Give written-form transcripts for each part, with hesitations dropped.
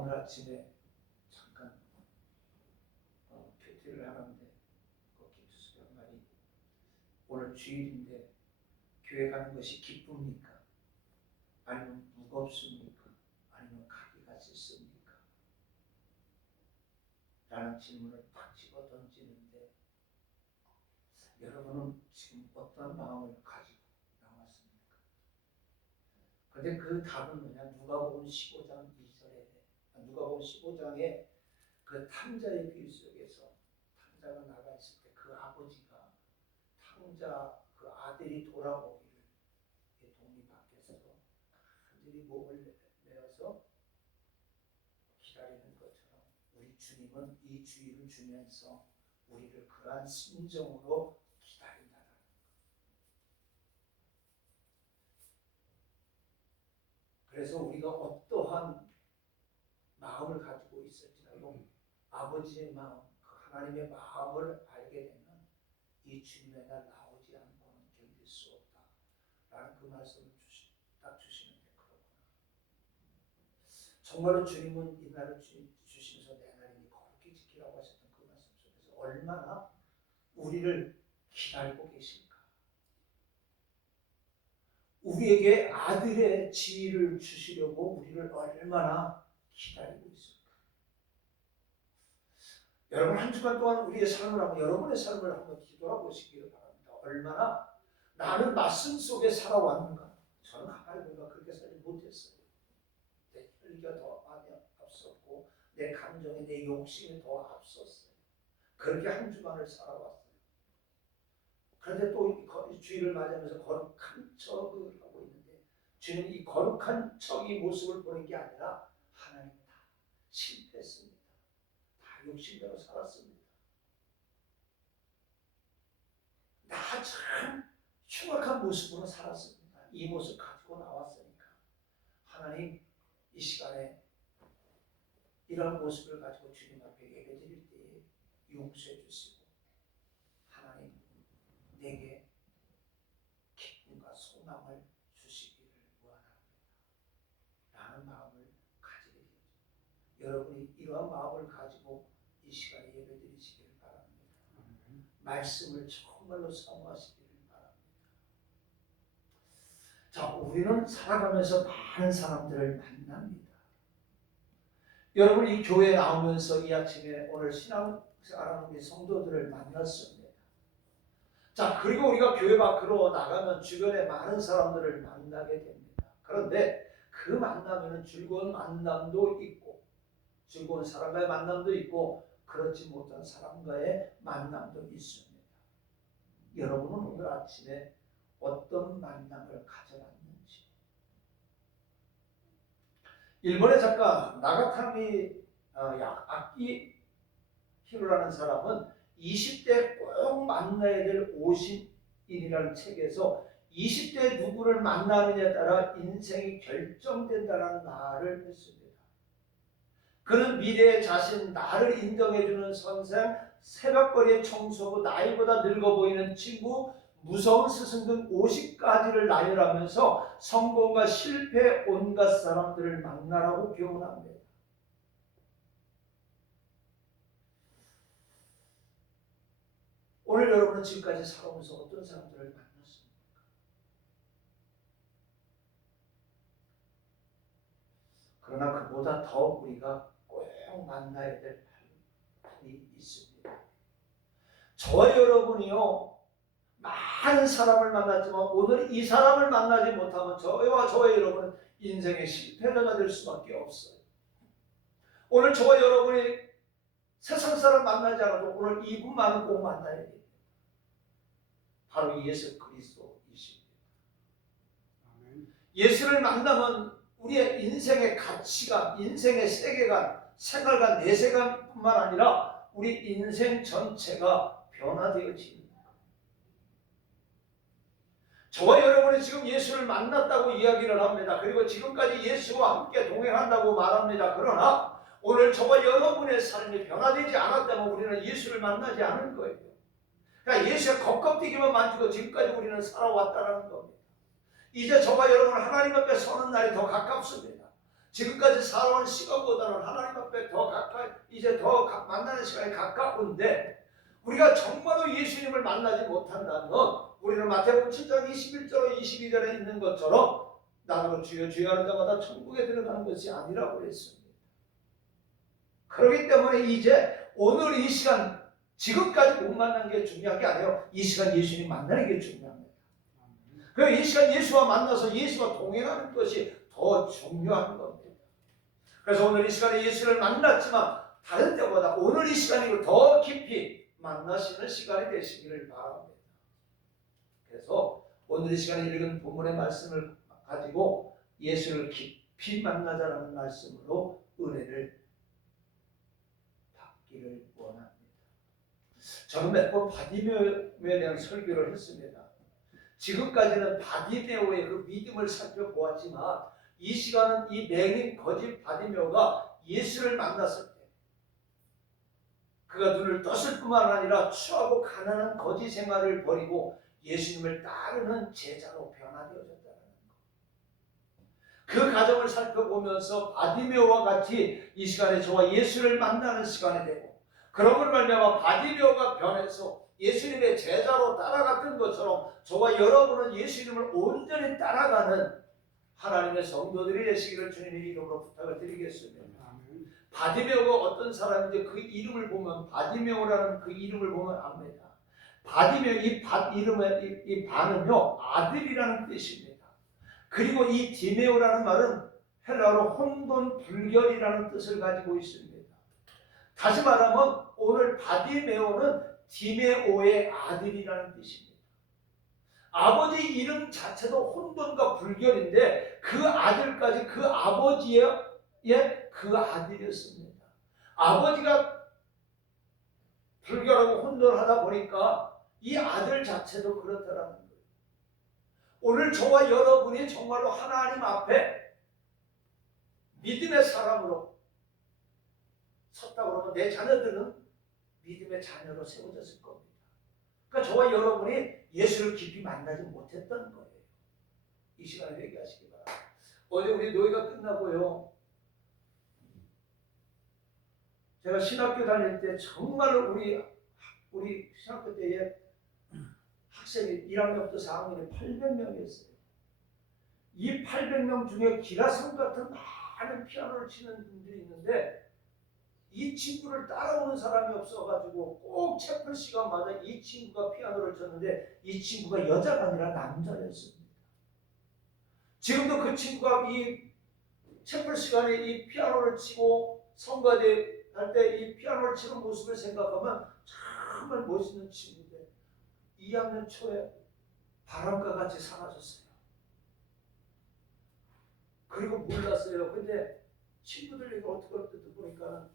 오늘 아침에 잠깐 큐티를 하는데 김수수가 말이 오늘 주일인데 교회 가는 것이 기쁩니까? 아니면 무겁습니까? 아니면 가기가 싫습니까? 라는 질문을 딱 집어 던지는데 여러분은 지금 어떤 마음을 가지고 나왔습니까? 근데 그 답은 뭐냐? 누가복음 15장 2절에 누가복음 15장에 그 탕자의 비유 속에서 탕자가 나가 있을 때 그 아버지가 탕자 그 아들이 돌아오기를 동리 밖에서 간절히 목을 내어서 기다리는 것처럼 우리 주님은 이 주의를 주면서 우리를 그러한 심정으로 기다린다는 거예요. 그래서 우리가 어떠한 마음을 가지고 있을지라도 아버지의 마음, 그 하나님의 마음을 알게 되면 이 주님의 날 나오지 않고는 견딜 수 없다 라는 그 말씀을 딱 주시는데 그렇구나. 정말로 주님은 이 날을 주시면서 내 날이니 거룩히 지키라고 하셨던 그 말씀 속에서 얼마나 우리를 기다리고 계실까. 우리에게 아들의 지위를 주시려고 우리를 얼마나 기다리고 있을까. 여러분 한 주간 동안 우리의 삶을 한번 여러분의 삶을 한번 뒤돌아보시기를 바랍니다. 얼마나 나는 말씀 속에 살아왔는가. 저는 가만히 보니까 그렇게 살지 못했어요. 내 혈기가 더 앞섰고 내 감정이 내 욕심이 더 앞섰어요. 그렇게 한 주간을 살아왔어요. 그런데 또 주일을 맞이하면서 거룩한 척을 하고 있는데 주님 이 거룩한 척의 모습을 보는 게 아니라 하나님 다 실패했습니다. 다 욕심대로 살았습니다. 나 참 흉악한 모습으로 살았습니다. 이 모습 가지고 나왔으니까 하나님 이 시간에 이런 모습을 가지고 주님 앞에 예배드릴 때에 용서해 주시고 하나님 내게 기쁨과 소망을 주시기를 원합니다 라는 마음을 가지게 되죠. 여러분이 이러한 마음을 가지고 이 시간에 예배드리시기를 바랍니다. 말씀을 정말로 사모하시기를 바랍니다. 자, 우리는 살아가면서 많은 사람들을 만납니다. 여러분 이 교회에 나오면서 이 아침에 오늘 신앙생활하는 우리 성도들을 만났습니다. 자, 그리고 우리가 교회 밖으로 나가면 주변에 많은 사람들을 만나게 됩니다. 그런데 그 만나면 즐거운 만남도 있고 즐거운 사람과의 만남도 있고 그렇지 못한 사람과의 만남도 있습니다. 여러분은 오늘 아침에 어떤 만남을 가져봤는지. 일본의 작가 나가타미 악기 히로라는 사람은 20대 꼭 만나야 될 50인이라는 책에서 20대 누구를 만나느냐에 따라 인생이 결정된다는 말을 했습니다. 그는 미래의 자신, 나를 인정해주는 선생, 새벽거리의 청소부, 나이보다 늙어 보이는 친구, 무서운 스승 등 50가지를 나열하면서 성공과 실패 온갖 사람들을 만나라고 교훈합니다. 오늘 여러분은 지금까지 살아오면서 어떤 사람들을 만났습니까? 그러나 그보다 더 우리가 꼭 만나야 될 분이 있습니다. 저와 여러분이요 많은 사람을 만났지만 오늘 이 사람을 만나지 못하면 저와 여러분은 인생의 실패자가 될 수밖에 없어요. 오늘 저와 여러분이 세상 사람 만나지 않아도 오늘 이분만은 꼭 만나야 돼요. 바로 예수 그리스도이십니다. 예수를 만나면 우리의 인생의 가치관, 인생의 세계관, 생활관, 내세관뿐만 아니라 우리 인생 전체가 변화되어집니다. 저와 여러분이 지금 예수를 만났다고 이야기를 합니다. 그리고 지금까지 예수와 함께 동행한다고 말합니다. 그러나 오늘 저와 여러분의 삶이 변화되지 않았다면 우리는 예수를 만나지 않을 거예요. 그러니까 예수의 겉껍데기만 만지고 지금까지 우리는 살아왔다는 겁니다. 이제 저와 여러분 하나님 앞에 서는 날이 더 가깝습니다. 지금까지 살아온 시간보다는 하나님 앞에 더 가까이, 이제 더 만나는 시간이 가까운데, 우리가 정말로 예수님을 만나지 못한다면 우리는 마태복음 7장 21절 22절에 있는 것처럼 나더러 주여 주여 하는 자마다 천국에 들어가는 것이 아니라고 했습니다. 그렇기 때문에 이제 오늘 이 시간, 지금까지 못 만난 게 중요한 게 아니에요. 이 시간 예수님 만나는 게 중요합니다. 그래서 이 시간 예수와 만나서 예수와 동행하는 것이 더 중요한 겁니다. 그래서 오늘 이 시간에 예수를 만났지만 다른 때보다 오늘 이 시간이 더 깊이 만나시는 시간이 되시기를 바랍니다. 그래서 오늘 이 시간에 읽은 본문의 말씀을 가지고 예수를 깊이 만나자라는 말씀으로 은혜를 받기를 원합니다. 저는 몇 번 바디메오에 대한 설교를 했습니다. 지금까지는 바디메오의 그 믿음을 살펴보았지만 이 시간은 이 맹인 거짓 바디메오가 예수를 만났을 때 그가 눈을 떴을 뿐만 아니라 추하고 가난한 거짓 생활을 버리고 예수님을 따르는 제자로 변화되어졌다는 것. 그 과정을 살펴보면서 바디메오와 같이 이 시간에 저와 예수를 만나는 시간이 되고, 그러므로 말미암아 바디메오가 변해서 예수님의 제자로 따라갔던 것처럼 저와 여러분은 예수님을 온전히 따라가는 하나님의 성도들이 되시기를 주님의 이름으로 부탁을 드리겠습니다. 바디메오가 어떤 사람인지 그 이름을 보면, 바디메오라는 그 이름을 보면 압니다. 바디메오, 이 바는요 아들이라는 뜻입니다. 그리고 이 디메오라는 말은 헬라어로 혼돈 불결이라는 뜻을 가지고 있습니다. 다시 말하면 오늘 바디메오는 디메오의 아들이라는 뜻입니다. 아버지 이름 자체도 혼돈과 불결인데 그 아들까지 그 아버지의 그 아들이었습니다. 아버지가 불결하고 혼돈하다 보니까 이 아들 자체도 그렇더라는 거예요. 오늘 저와 여러분이 정말로 하나님 앞에 믿음의 사람으로 섰다 그러면 내 자녀들은 믿음의 자녀로 세워졌을 겁니다. 그러니까 저와 여러분이 예수를 깊이 만나지 못했던 거예요. 이 시간에 회개하시기 바랍니다. 어제 우리 노예가 끝나고요, 제가 신학교 다닐 때 정말로 우리 신학교 때에 학생이 1학년부터 4학년에 800명이었어요. 이 800명 중에 기라성 같은 많은 피아노를 치는 분들이 있는데 이 친구를 따라오는 사람이 없어가지고 꼭 채플 시간마다 이 친구가 피아노를 쳤는데 이 친구가 여자가 아니라 남자였습니다. 지금도 그 친구가 이 채플 시간에 이 피아노를 치고 성가대 할 때 이 피아노를 치는 모습을 생각하면 정말 멋있는 친구인데 2학년 초에 바람과 같이 사라졌어요. 그리고 몰랐어요. 근데 친구들 얘기 어떻게 보니까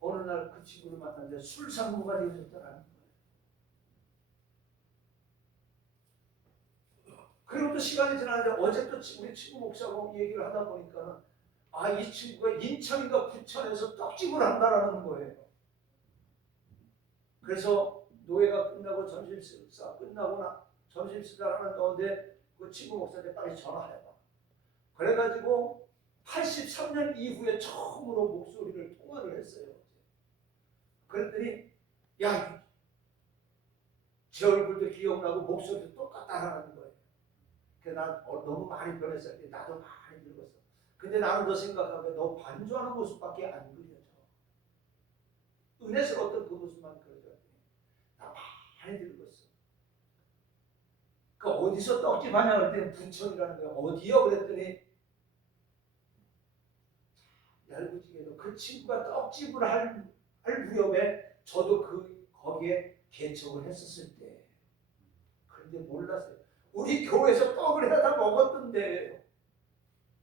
어느 날 그 친구를 만났는데 술상무가 되어졌다는 거예요. 그리고 또 시간이 지나는데 어제 또 우리 친구 목사하고 얘기를 하다 보니까 이 친구가 인천인가 부천에서 떡집을 한다라는 거예요. 그래서 노예가 끝나고 점심식사 끝나고 점심식사를 하는 가운데 그 친구 목사한테 빨리 전화해봐. 그래가지고 83년 이후에 처음으로 목소리를 통화를 했어요. 그랬더니 야, 제 얼굴도 기억나고 목소리도 똑같다라는 거예요. 그래서 난 너무 많이 변했을 때 나도 많이 늙었어. 근데 나는 너 생각하면 너 반주하는 모습밖에 안 그려져. 은혜스러웠던 그 모습만 그려져. 나 많이 늙었어. 그 어디서 떡집 하냐 그랬더니 부천이라는 거야. 어디요? 그랬더니 얄궂게도 그 친구가 떡집을 할 무렵에 저도 거기에 개척을 했었을 때. 그런데 몰랐어요. 우리 교회에서 떡을 해다 먹었던데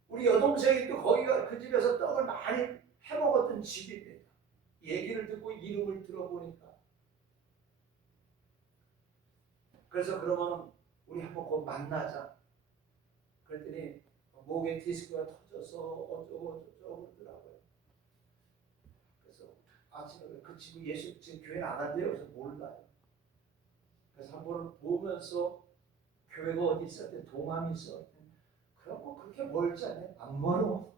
우리 여동생이 또 거기가 그 집에서 떡을 많이 해 먹었던 집인데 얘기를 듣고 이름을 들어보니까 그래서 그러면 우리 한번 곧 만나자. 그랬더니 목에 디스크가 터져서 어쩌고 그러더라고요. 그래서 아침에 그 친구 예수 지금 교회 안 한대요. 그래서 몰라요. 그래서 한번 보면서 교회가 어디 있었대 동암이 있었대. 그럼 그렇게 멀지 않아요. 안 멀어.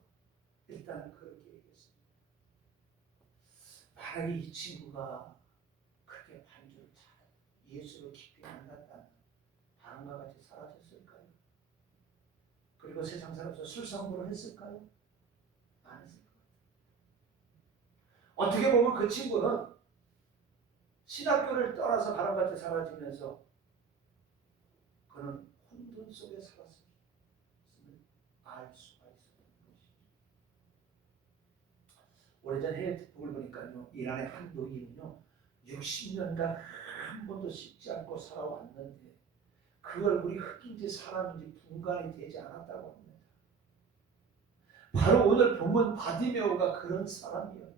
일단 그렇게 얘기했습니다. 만약에 이 친구가 그렇게 반주를 잘 예수를 깊이 만났다면 다음과 같이 사라졌을까요? 그리고 세상 사람들 술상부를 했을까요? 안 했을 거예요. 어떻게 보면 그 친구는 신학교를 떠나서 바람같이 사라지면서 그는 혼돈 속에 살았음을 알 수가 있었던 것이죠. 오래전 해외 특보를 보니까요, 이란의 한 노인은요 60년간 한 번도 씻지 않고 살아왔는데 그 얼굴이 흙인지 사람인지 분간이 되지 않았다고 합니다. 바로 오늘 본문 바디메오가 그런 사람이에요.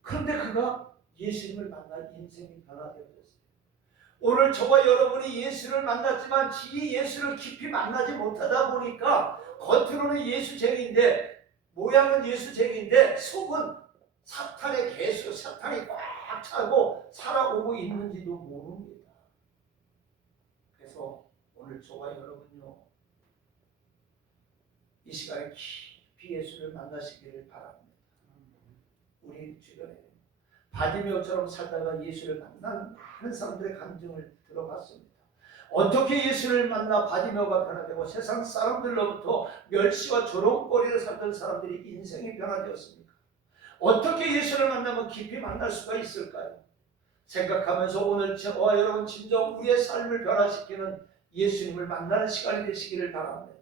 그런데 그가 예수님을 만나 인생이 변화되었어요. 오늘 저와 여러분이 예수를 만났지만 이 예수를 깊이 만나지 못하다 보니까 겉으로는 예수쟁이인데 모양은 예수쟁이인데 속은 사탄의 개수, 사탄이 꽉 차고 살아오고 있는지도 모릅니다. 그래서 오늘 저와 여러분요 이 시간에 깊이 예수를 만나시기를 바랍니다. 우리 주변에 바디메오처럼 살다가 예수를 만난 많은 사람들의 감정을 들어봤습니다. 어떻게 예수를 만나 바디메오가 변화되고 세상 사람들로부터 멸시와 조롱거리를 살던 사람들이 인생이 변화되었습니까? 어떻게 예수를 만나면 깊이 만날 수가 있을까요? 생각하면서 오늘 저와 여러분 진정 우리의 삶을 변화시키는 예수님을 만나는 시간이 되시기를 바랍니다.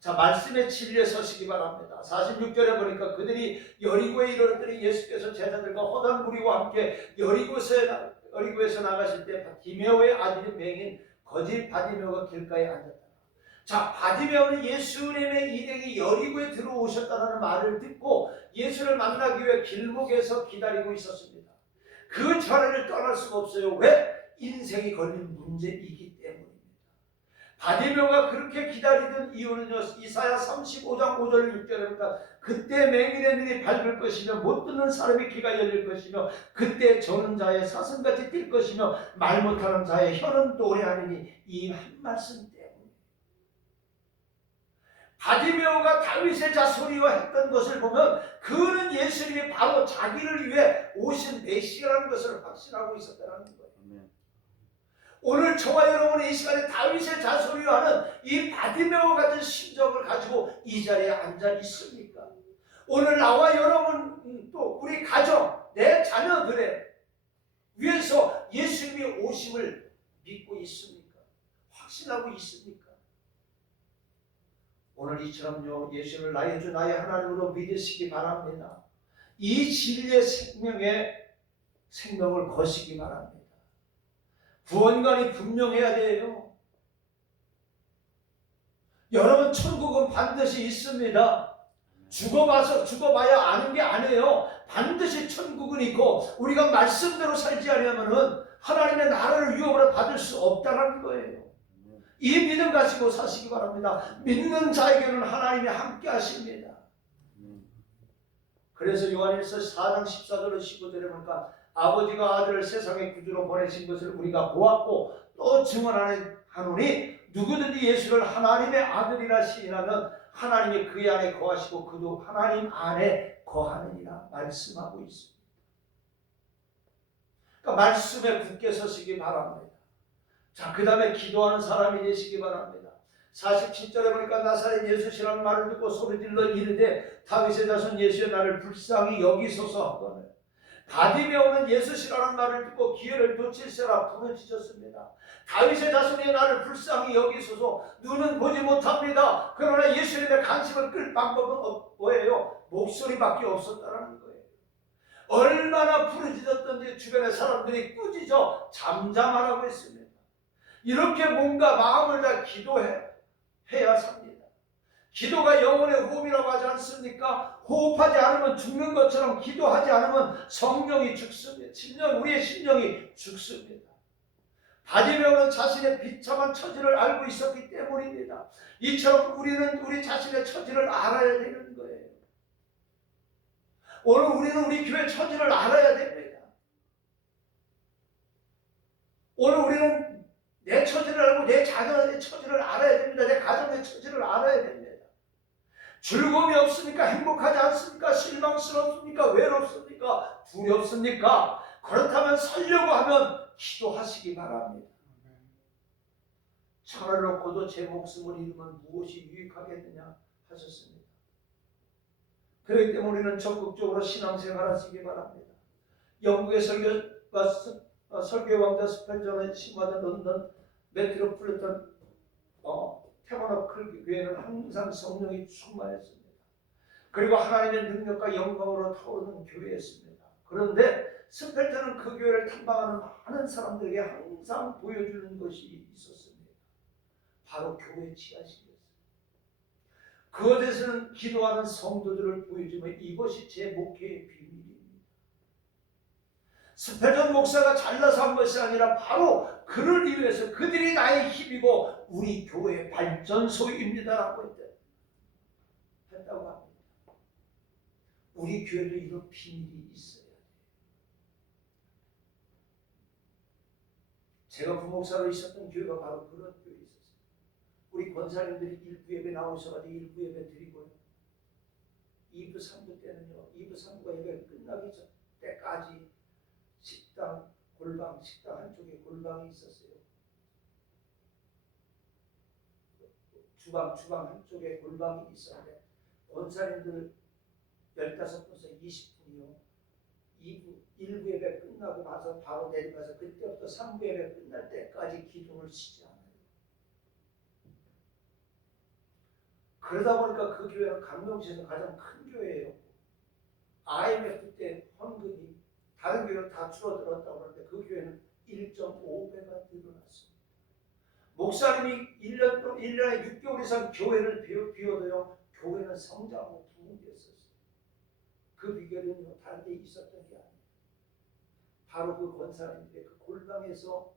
자, 말씀의 진리에 서시기 바랍니다. 46절에 보니까 그들이 여리고에 이르렀더니 예수께서 제자들과 허다한 무리와 함께 여리고에서 나가실 때 바디메오의 아들인 맹인 거지 바디메오가 길가에 앉았다. 자, 바디메오는 예수님의 일행이 여리고에 들어오셨다는 말을 듣고 예수를 만나기 위해 길목에서 기다리고 있었습니다. 그 자리를 떠날 수가 없어요. 왜? 인생이 걸린 문제이기 때문입니다. 바디메오가 그렇게 기다리던 이유는요, 이사야 35장 5절 6절입니다. 그때 맹인의 눈이 밝을 것이며 못 듣는 사람의 귀가 열릴 것이며 그때 저는 자의 사슴같이 뛸 것이며 말 못하는 자의 혀는 노래하리니 이 한 말씀 때문에 바디메오가 다윗의 자손이여 했던 것을 보면 그는 예수님이 바로 자기를 위해 오신 메시아라는 것을 확신하고 있었다는 거예요. 오늘 저와 여러분이 이 시간에 다윗의 자손이여 하는 이 바디메오 같은 심정을 가지고 이 자리에 앉아 있습니까? 오늘 나와 여러분 또 우리 가정, 내 자녀들의 위해서 예수님이 오심을 믿고 있습니까? 확신하고 있습니까? 오늘 이처럼요 예수님을 나의 주 나의 하나님으로 믿으시기 바랍니다. 이 진리의 생명을 거시기 바랍니다. 구원관이 분명해야 돼요. 여러분 천국은 반드시 있습니다. 죽어봐야 아는 게 아니에요. 반드시 천국은 있고 우리가 말씀대로 살지 않으면은 하나님의 나라를 유업으로 받을 수 없다는 거예요. 이 믿음 가지고 사시기 바랍니다. 믿는 자에게는 하나님이 함께 하십니다. 그래서 요한일서 4장 14절로 15절에 보니까 아버지가 아들을 세상의 구주로 보내신 것을 우리가 보았고 또 증언하노니 누구든지 예수를 하나님의 아들이라 시인하면 하나님이 그의 안에 거하시고 그도 하나님 안에 거하느니라 말씀하고 있습니다. 그러니까 말씀에 굳게 서시기 바랍니다. 자, 그 다음에 기도하는 사람이 되시기 바랍니다. 47절에 보니까 나사렛 예수시라는 말을 듣고 소리질러 이르되 다윗의 자손 예수의 나를 불쌍히 여기소서 하거늘. 바디메오는 예수시라는 말을 듣고 기회를 놓칠세라 부르짖었습니다. 다윗의 자손이 나를 불쌍히 여기소서. 눈은 보지 못합니다. 그러나 예수님의 관심을 끌 방법은 뭐예요? 목소리밖에 없었다는 거예요. 얼마나 부르짖었던지 주변의 사람들이 꾸짖어 잠잠하라고 했습니다. 이렇게 뭔가 마음을 다 기도해야 삽니다. 기도가 영혼의 호흡이라고 하지 않습니까? 호흡하지 않으면 죽는 것처럼 기도하지 않으면 성령이 죽습니다. 우리의 심령이 죽습니다. 바디메오는 자신의 비참한 처지를 알고 있었기 때문입니다. 이처럼 우리는 우리 자신의 처지를 알아야 되는 거예요. 오늘 우리는 우리 교회 처지를 알아야 됩니다. 오늘 우리는 내 처지를 알고 내 자녀의 처지를 알아야 됩니다. 내 가정의 처지를 알아야 됩니다. 즐거움이 없습니까? 행복하지 않습니까? 실망스럽습니까? 외롭습니까? 두렵습니까? 그렇다면 살려고 하면 기도하시기 바랍니다. 천을 놓고도 제 목숨을 잃으면 무엇이 유익하겠느냐 하셨습니다. 그렇기 때문에 우리는 적극적으로 신앙생활 하시기 바랍니다. 영국의 설교 왕자 스펜저는 심하던 런던 메트로폴리탄 태버너클 교회는 항상 성령이 충만했습니다. 그리고 하나님의 능력과 영광으로 타오르는 교회였습니다. 그런데 스펜저는 그 교회를 탐방하는 많은 사람들에게 항상 보여주는 것이 있었습니다. 바로 교회 지하실이었습니다. 그곳에서는 기도하는 성도들을 보여주며 이것이 제 목회의 비밀입니다. 스펜전 목사가 잘나서 한 것이 아니라 바로 그를 위해서 그들이 나의 힘이고 우리 교회의 발전소입니다라고 했다고 합니다. 우리 교회도 이런 비밀이 있어야 돼요. 제가 부목사로 있었던 교회가 바로 그런 교회 있었어요. 우리 권사님들이 1부 예배 나오셔가지고 1부 예배 드리고요. 2부 3부 때는요. 2부 3부가 예배 끝나기 전 때까지 식당 한쪽에 골방이 있었어요. 주방 한쪽에 골방이 있었는데 권사님들 15분에서 20분이요. 1부 예배 끝나고 나서 바로 내려가서 그때부터 3부 예배 끝날 때까지 기도를 쉬지 않아요. 그러다 보니까 그 교회는 강명시에서 가장 큰 교회예요. IMF 때 헌금이 다른 교회는 다 줄어들었다고 하는데 그 교회는 1.5배가 늘어났습니다. 목사님이 1년에 6개월 이상 교회를 비워도요. 교회는 성장하고 부흥됐었어요. 그 비결은 다른 데 있었던 게 아니에요. 바로 그 권사님들의 그 골방에서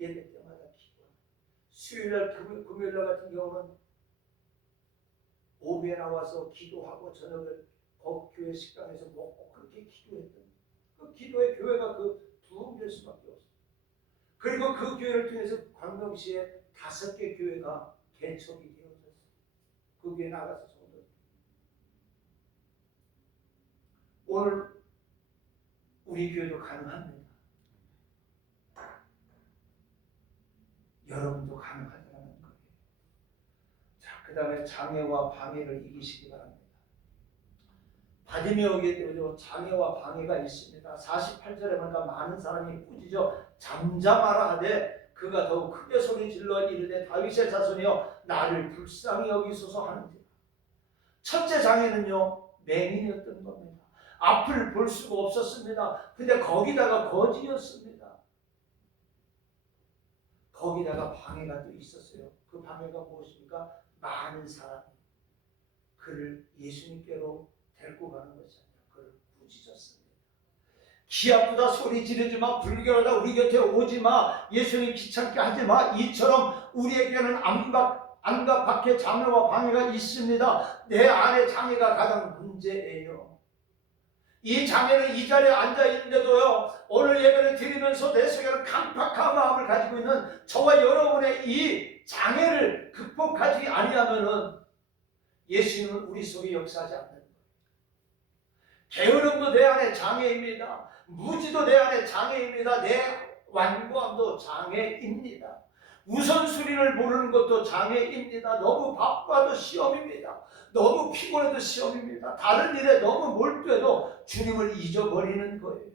예배 때마다 기도합니다. 수요일날 금요일날 같은 경우는 오후에 나와서 기도하고 저녁을 교회 식당에서 먹고 그렇게 기도했던 그 기도의 교회가 그 부흥될 수밖에 없어요. 그리고 그 교회를 통해서 광명시에 5개 교회가 개척이 되어졌어요. 그 교회 나가서 성도. 오늘 우리 교회도 가능합니다. 여러분도 가능하다는 거예요. 자, 그 다음에 장애와 방해를 이기시기 바랍니다. 바디메오에도 장애와 방해가 있습니다. 48절에 보니까 많은 사람이 꾸짖어 잠잠하라 하되 그가 더욱 크게 소리 질러 이르되 다윗의 자손이여 나를 불쌍히 여기소서 하는지라. 첫째 장애는요 맹인이었던 겁니다. 앞을 볼 수가 없었습니다. 근데 거기다가 거지였습니다. 거기다가 방해가 또 있었어요. 그 방해가 무엇입니까? 많은 사람이 그를 예수님께로 데리고 가는 것이 아니라 그를 꾸짖었습니다. 기 아프다 소리 지르지 마, 불결하다 우리 곁에 오지 마, 예수님 귀찮게 하지 마. 이처럼 우리에게는 안과 밖에 장애와 방해가 있습니다. 내 안에 장애가 가장 문제예요. 이 장애는 이 자리에 앉아 있는데도요 오늘 예배를 드리면서 내 속에는 강팍한 마음을 가지고 있는 저와 여러분의 이 장애를 극복하지 아니하면은 예수님은 우리 속에 역사하지 않는 거예요. 게으름도 내 안에 장애입니다. 무지도 내 안에 장애입니다. 내 완고함도 장애입니다. 우선순위를 모르는 것도 장애입니다. 너무 바빠도 시험입니다. 너무 피곤해도 시험입니다. 다른 일에 너무 몰두해도 주님을 잊어버리는 거예요.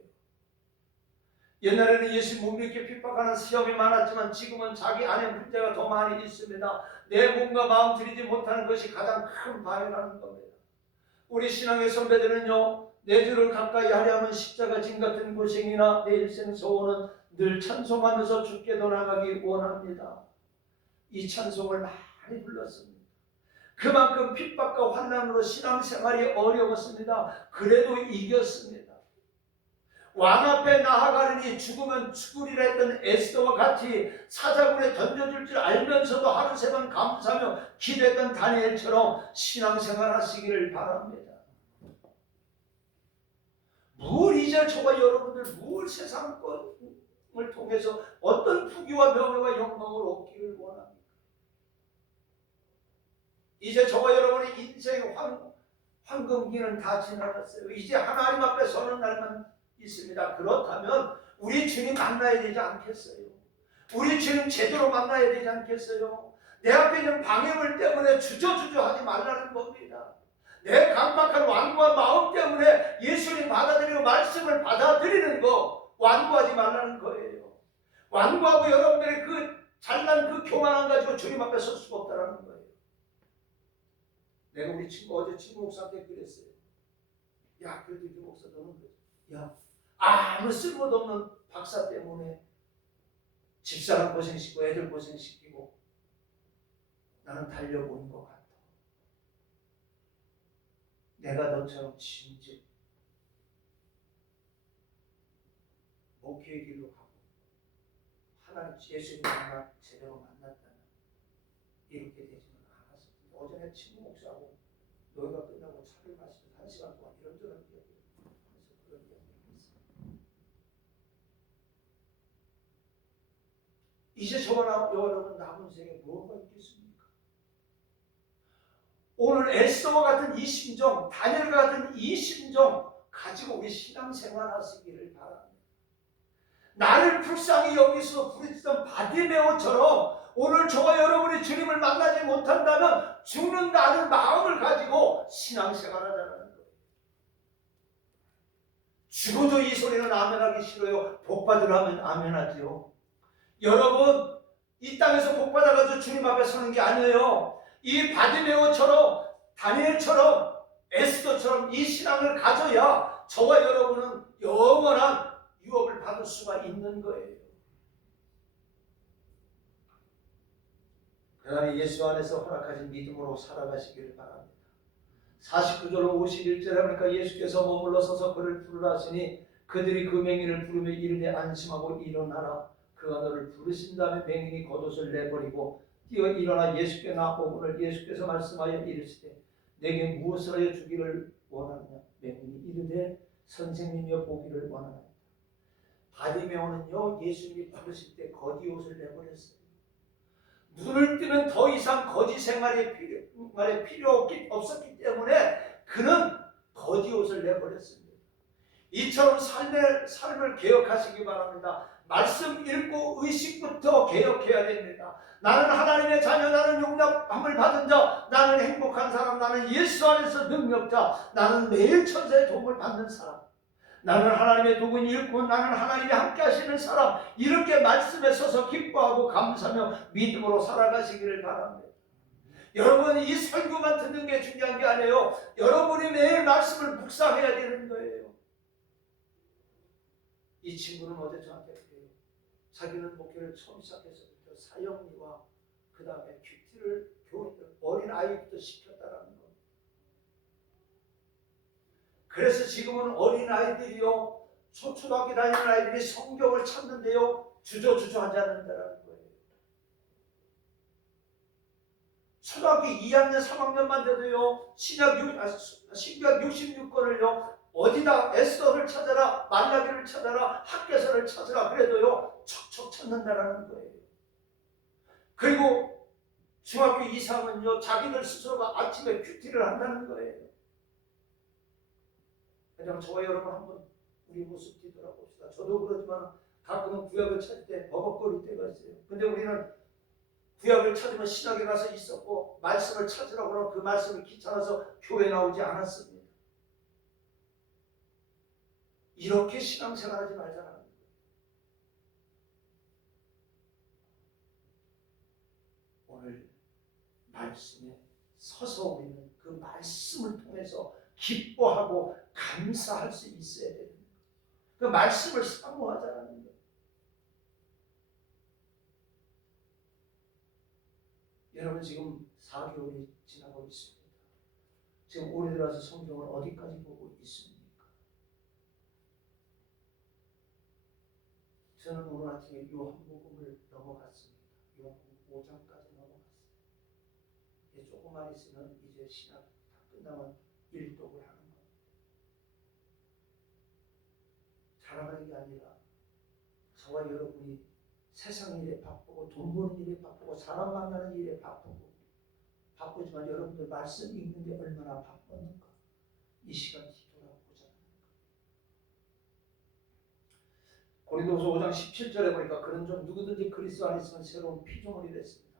옛날에는 예수 못 믿게 핍박하는 시험이 많았지만 지금은 자기 안에 문제가 더 많이 있습니다. 내 몸과 마음 들이지 못하는 것이 가장 큰 방해라는 겁니다. 우리 신앙의 선배들은요 내 주를 가까이 하려면 십자가 진 같은 고생이나 내 일생 소원은 늘 찬송하면서 주께 돌아가기 원합니다. 이 찬송을 많이 불렀습니다. 그만큼 핍박과 환난으로 신앙생활이 어려웠습니다. 그래도 이겼습니다. 왕 앞에 나아가느니 죽으면 죽으리라 했던 에스더와 같이 사자굴에 던져줄 줄 알면서도 하루 세 번 감사하며 기도했던 다니엘처럼 신앙생활 하시기를 바랍니다. 뭘 이제 저와 여러분들 뭘 세상 것 말씀을 통해서 어떤 부귀와 명예와 영광을 얻기를 원합니까? 이제 저와 여러분의 인생의 황금기는 다 지나갔어요. 이제 하나님 앞에 서는 날만 있습니다. 그렇다면 우리 주님 만나야 되지 않겠어요? 우리 주님 제대로 만나야 되지 않겠어요? 내 앞에 있는 방해물 때문에 주저주저하지 말라는 겁니다. 내 강박한 완고한 마음 때문에 예수님 받아들이고 말씀을 받아들이는 거 완고하지 말라는 거예요. 완고하고 여러분들의 그 잘난 그 교만함 가지고 주님 앞에 설 수가 없다는 거예요. 내가 우리 어제 친구 목사한테 그랬어요. 야, 그래도 이 목사 너는 그래. 야, 아무 쓸모도 없는 박사 때문에 집사람 고생시키고 애들 고생시키고 나는 달려보는 것 같아. 내가 너처럼 진짜 목회의 길로 가고 하나님 예수님 만나 제대로 만났다면 이렇게 되지는 않았을 텐데 어제 친구 목사하고 너희가 끝나고 차를 마시면서 1시간 동안 이런저런 이야기를 하면서 그런 이야기를 했어요. 이제 저와 여러분 남은 생에 뭐가 있겠습니까? 오늘 에스더와 같은 이 심정, 다니엘과 같은 이 심정 가지고 우리 신앙생활 하시기를 바랍니다. 나를 불쌍히 여기서 부르짖던 바디메오처럼 오늘 저와 여러분이 주님을 만나지 못한다면 죽는다는 마음을 가지고 신앙생활하자는 거예요. 죽어도 이 소리는 아멘하기 싫어요. 복받으라면 아멘하지요. 여러분 이 땅에서 복받아가지고 주님 앞에 서는 게 아니에요. 이 바디메오처럼 다니엘처럼 에스더처럼 이 신앙을 가져야 저와 여러분은 영원한 유업을 받을 수가 있는 거예요. 그러나 예수 안에서 허락하신 믿음으로 살아가시기를 바랍니다. 49절로 51절에 하니까 예수께서 머물러 서서 그를 부르라 하시니 그들이 그 맹인을 부르며 이르되 안심하고 일어나라. 그가 너를 부르신 다음에 맹인이 겉옷을 내버리고 뛰어 일어나 예수께 나오거늘 예수께서 말씀하여 이르시되 내게 무엇을 하여 주기를 원하느냐. 맹인이 이르되 선생님이여 보기를 원하나이다. 바디메오는요 예수님이 부르실 때 거지 옷을 내버렸어요. 눈을 뜨면 더 이상 거지 생활이 필요 없었기 때문에 그는 거지 옷을 내버렸습니다. 이처럼 삶을 개혁하시기 바랍니다. 말씀 읽고 의식부터 개혁해야 됩니다. 나는 하나님의 자녀, 나는 용납함을 받은 자, 나는 행복한 사람, 나는 예수 안에서 능력자, 나는 매일 천사의 도움을 받는 사람, 나는 하나님의 도구인 일꾼, 나는 하나님이 함께 하시는 사람, 이렇게 말씀에 서서 기뻐하고 감사하며 믿음으로 살아가시기를 바랍니다. 여러분 이 설교만 듣는 게 중요한 게 아니에요. 여러분이 매일 말씀을 묵상해야 되는 거예요. 이 친구는 어제 저한테 그래요. 자기는 목회를 처음 시작해서부터 사형리와 그 다음에 큐티를 어린 아이부터 시켰다라는 거. 그래서 지금은 어린 아이들이요, 초등학교 다니는 아이들이 성경을 찾는데요, 주저주저하지 않는다라는 거예요. 초등학교 2학년, 3학년만 돼도요, 신약 66권을요, 어디다 에스더를 찾아라, 말라기를 찾아라, 학개서를 찾아라 그래도요, 척척 찾는다라는 거예요. 그리고 중학교 이상은요, 자기들 스스로가 아침에 큐티를 한다는 거예요. 그냥 저와 여러분 한번 우리 모습 뒤돌아봅시다. 저도 그러지만 가끔은 구약을 찾을 때 버벅거릴 때가 있어요. 근데 우리는 구약을 찾으면 신학에 가서 있었고 말씀을 찾으라고 하면 그 말씀을 귀찮아서 교회 나오지 않았습니다. 이렇게 신앙생활하지 말자는 거예요. 오늘 말씀에 서서 우리는 그 말씀을 통해서 기뻐하고 감사할 수 있어야 됩니다. 그 말씀을 사모하자는 거예요. 여러분 지금 4개월이 지나고 있습니다. 지금 올해 들어서 성경을 어디까지 보고 있습니까? 저는 오늘 아침에 요한복음을 넘어갔습니다. 요한복음 5장까지 넘어갔습니다. 이제 조금만 있으면 이제 신학 다 끝나면 일독을 하는 거예요. 자랑하는 게 아니라 저와 여러분이 세상 일에 바쁘고 돈 버는 일에 바쁘고 사람 만나는 일에 바쁘지만 여러분들 말씀 읽는데 얼마나 바쁜가. 이 시간 뒤돌아보자. 고린도서 5장 17절에 보니까 그런 좀 누구든지 그리스도 안에 있으면 새로운 피조물이 됐습니다.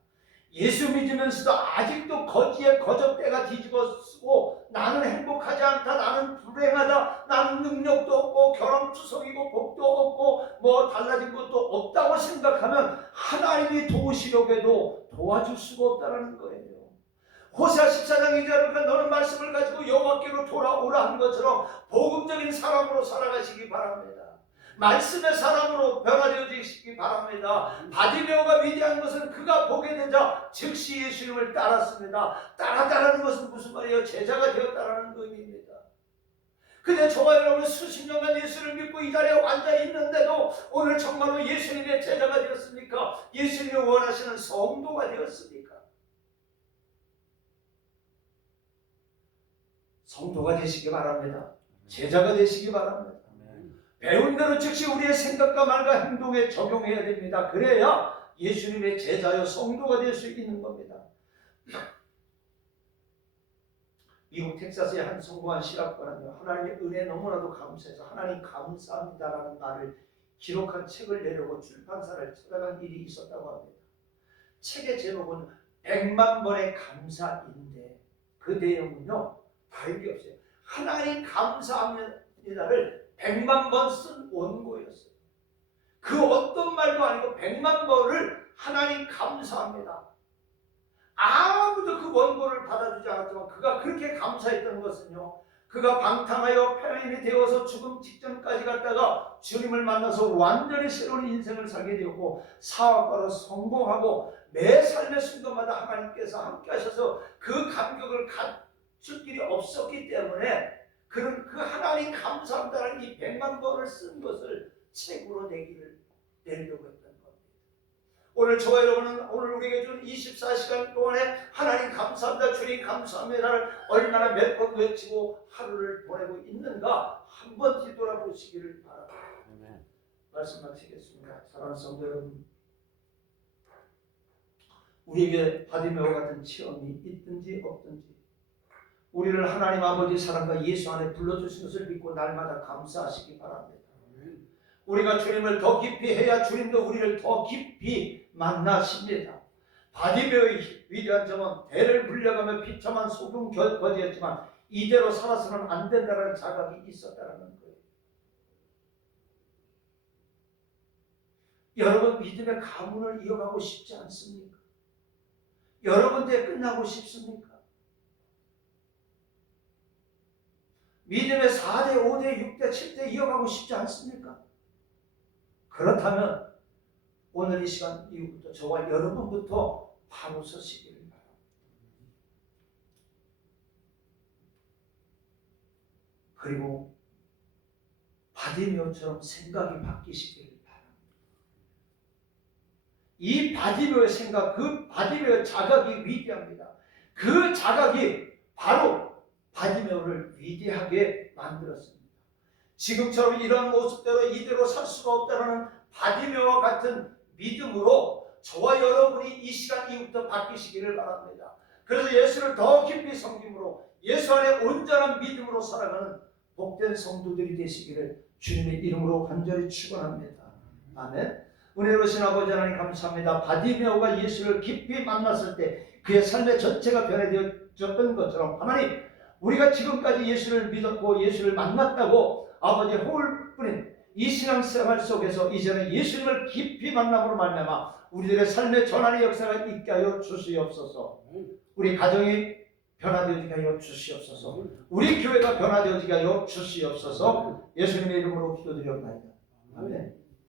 예수 믿으면서도 아직도 거지에 거적대가 뒤집어 쓰고 나는 행복하지 않다, 나는 불행하다, 나는 능력도 없고 결함투성이고 복도 없고 뭐 달라진 것도 없다고 생각하면 하나님이 도우시려고 해도 도와줄 수가 없다는 거예요. 호세아 14장 2절에 너는 말씀을 가지고 여호와께로 돌아오라 한 것처럼 복음적인 사람으로 살아가시기 바랍니다. 말씀의 사람으로 변화되어지시기 바랍니다. 바디메오가 위대한 것은 그가 보게 되자 즉시 예수님을 따랐습니다. 따랐다는 것은 무슨 말이에요? 제자가 되었다는 의미입니다. 근데 저와 여러분은 수십 년간 예수를 믿고 이 자리에 앉아 있는데도 오늘 정말로 예수님의 제자가 되었습니까? 예수님이 원하시는 성도가 되었습니까? 성도가 되시기 바랍니다. 제자가 되시기 바랍니다. 배운 대로 즉시 우리의 생각과 말과 행동에 적용해야 됩니다. 그래야 예수님의 제자여 성도가 될 수 있는 겁니다. 미국 텍사스의 한 성공한 신학과는요, 하나님의 은혜 너무나도 감사해서 하나님 감사합니다라는 말을 기록한 책을 내려고 출판사를 찾아간 일이 있었다고 합니다. 책의 제목은 100만 번의 감사인데 그 내용은요 다른 없어요. 하나님 감사합니다를 100만 번 쓴 원고였어요. 그 어떤 말도 아니고 100만 번을 하나님 감사합니다. 아무도 그 원고를 받아주지 않았지만 그가 그렇게 감사했던 것은요, 그가 방탕하여 폐인이 되어서 죽음 직전까지 갔다가 주님을 만나서 완전히 새로운 인생을 살게 되었고 사업가로 성공하고 매 삶의 순간마다 하나님께서 함께 하셔서 그 감격을 갖출 길이 없었기 때문에 그는 그 하나님 감사합니다라는 이 100만 번을 쓴 것을 책으로 내려고 했던 겁니다. 오늘 저와 여러분은 오늘 우리에게 준 24시간 동안에 하나님 감사합니다, 주님 감사합니다를 얼마나 몇 번 외치고 하루를 보내고 있는가 한번 뒤돌아보시기를 바랍니다. 말씀 마치겠습니다. 사랑하는 성도 여러분, 우리에게 바디메오 같은 체험이 있든지 없든지 우리를 하나님 아버지 사랑과 예수 안에 불러주신 것을 믿고 날마다 감사하시기 바랍니다. 우리가 주님을 더 깊이 해야 주님도 우리를 더 깊이 만나십니다. 바디메오의 위대한 점은 배를 물려가며 비참한 소금 거지였지만 이대로 살아서는 안 된다는 자각이 있었다는 거예요. 여러분 믿음의 가문을 이어가고 싶지 않습니까? 여러분들에 끝나고 싶습니까? 믿음의 4대, 5대, 6대, 7대 이어가고 싶지 않습니까? 그렇다면 오늘 이 시간 이후부터 저와 여러분부터 바로 서시기를 바랍니다. 그리고 바디메오처럼 생각이 바뀌시기를 바랍니다. 이 바디메오의 생각, 그 바디메오의 자각이 위대합니다. 그 자각이 바로 바디메오를 위대하게 만들었습니다. 지금처럼 이런 모습대로 이대로 살 수가 없다는 바디메오와 같은 믿음으로 저와 여러분이 이 시간 이후부터 바뀌시기를 바랍니다. 그래서 예수를 더 깊이 섬김으로 예수 안에 온전한 믿음으로 살아가는 복된 성도들이 되시기를 주님의 이름으로 간절히 축원합니다. 아멘. 은혜로우신 아버지 하나님 감사합니다. 바디메오가 예수를 깊이 만났을 때 그의 삶의 전체가 변해졌던 것처럼 하나님, 우리가 지금까지 예수를 믿었고 예수를 만났다고 아버지의 호흡을 뿌린 이 신앙생활 속에서 이제는 예수님을 깊이 만남으로 말미암아 우리들의 삶의 전환의 역사가 있게 하여 주시옵소서. 우리 가정이 변화되어지게 하여 주시옵소서. 우리 교회가 변화되어지게 하여 주시옵소서. 예수님의 이름으로 기도드렸나이다. 아멘.